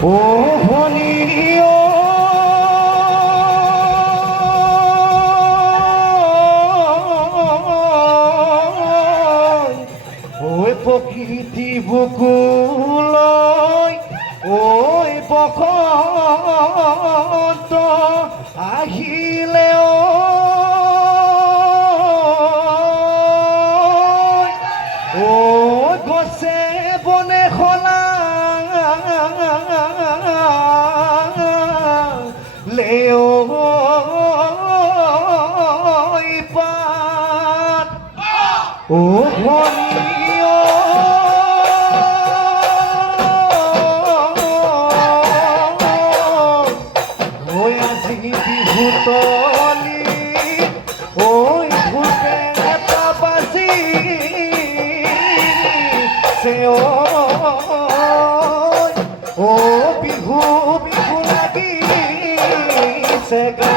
ও ভনী ওই প্রকৃতি বুকুলৈ ওই বসন্ত আহিলে ও গছে বনে খলা লেও পাত ও ভনী বিহুতলি ওই ভূতে এটা বাজি সে ও বিহু বিহু লাগি সে গা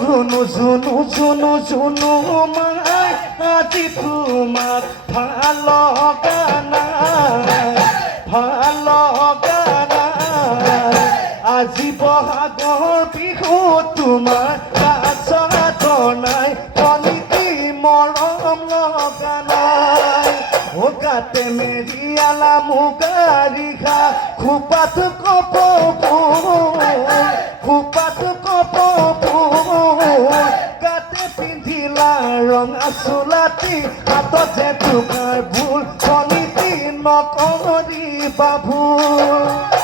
শুনো শুনো শুনো শুনো মাই আজি তোমাক ভাল গানা আজি বহাগৰ বিহু তোমাৰ কাছত নাই কলিতি মৰম লগা নাই ও গাতে মেৰিয়ালা মুগাৰিখা খোপাত খোপাত গাতে পিন্ধিলা ৰঙা চোলাতি হাতত যে তোমাৰ ভুল কলিতি নকৰিবা ভুল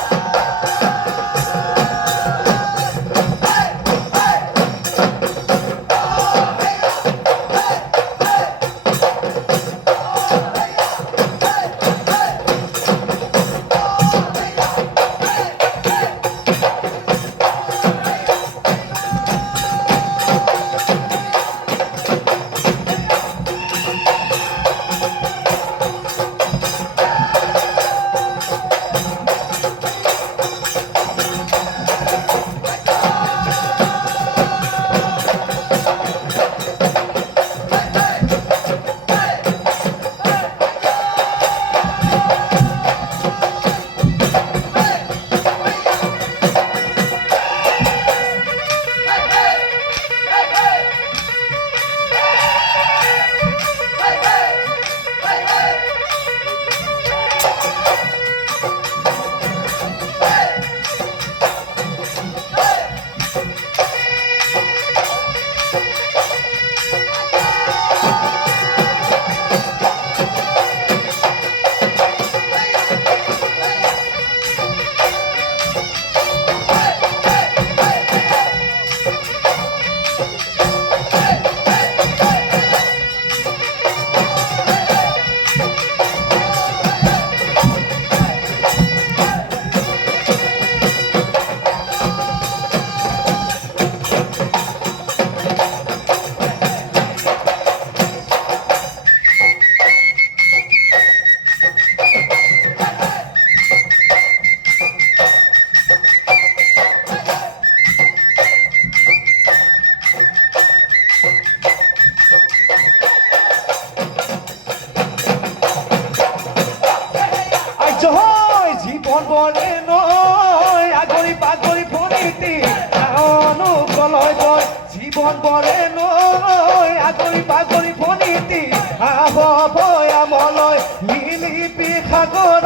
জীৱন বৰে নৈ আগৰি পাগৰি ফণিতি আহ ভয়ামলৈ লিলিপি সাগৰত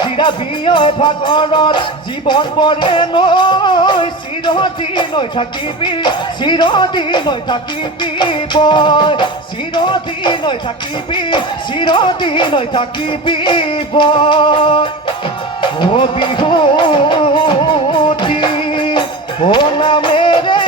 চিৰাবিয় ভাগৰত জীৱন বৰে নৈ চিৰদিন থাকিবি চিৰদিন থাকিবি বয় চিৰদিন থাকিবি চিৰদিন থাকিবি বয় ও বিহুতি ও নামেৰে